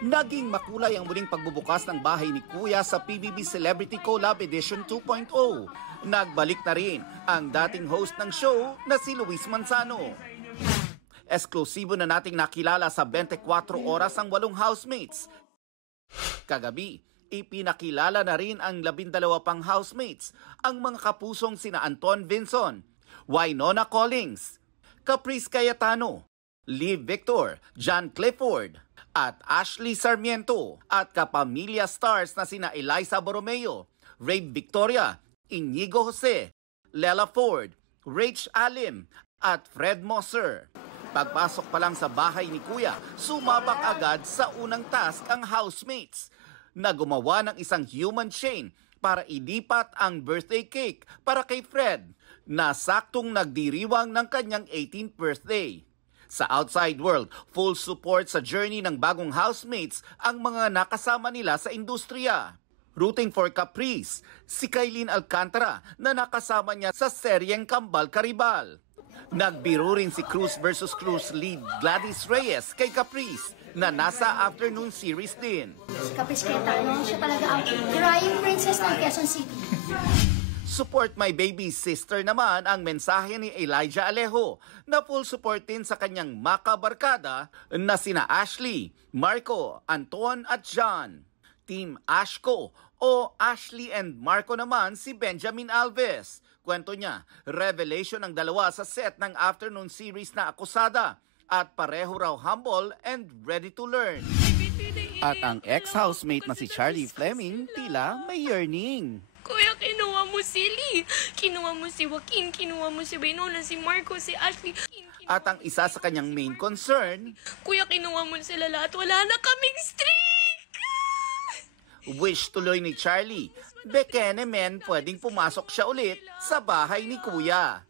Naging makulay ang muling pagbubukas ng bahay ni Kuya sa PBB Celebrity Collab Edition 2.0. Nagbalik na rin ang dating host ng show na si Luis Manzano. Eksklusibo na nating nakilala sa 24 oras ang 8 housemates. Kagabi, ipinakilala na rin ang 12 pang housemates, ang mga kapusong sina Anton Vinson, Wynonna Collins, Caprice Cayetano, Liv Victor, John Clifford, at Ashley Sarmiento, at kapamilya stars na sina Eliza Borromeo, Rave Victoria, Inigo Jose, Lela Ford, Rach Alim, at Fred Mosser. Pagpasok pa lang sa bahay ni Kuya, sumabak agad sa unang task ang housemates na gumawa ng isang human chain para ilipat ang birthday cake para kay Fred na saktong nagdiriwang ng kanyang 18th birthday. Sa outside world, full support sa journey ng bagong housemates ang mga nakasama nila sa industriya. Rooting for Caprice, si Kailin Alcantara na nakasama niya sa seryeng Kambal Karibal. Nagbiro rin si Cruz vs. Cruz lead Gladys Reyes kay Caprice na nasa afternoon series din. Si Caprice Cayetano, siya talaga ang crying princess ng Quezon City. Support my baby sister naman ang mensahe ni Elijah Alejo na full support din sa kanyang makabarkada na sina Ashley, Marco, Anton at John. Team Ashko o Ashley and Marco naman si Benjamin Alves. Kwento niya, revelation ang dalawa sa set ng afternoon series na Akusada at pareho raw humble and ready to learn. At ang ex-housemate na si Charlie Fleming tila may yearning. Kuya, kinuha mo si Lee, kinuha mo si Joaquin, kinuha mo si Wynonna, si Marco, si Ashley. At ang isa sa kanyang main concern, Kuya, kinuha mo sila lahat, wala na kaming streak! wish tuloy ni Charlie, bekene men pwedeng pumasok siya ulit sa bahay ni Kuya.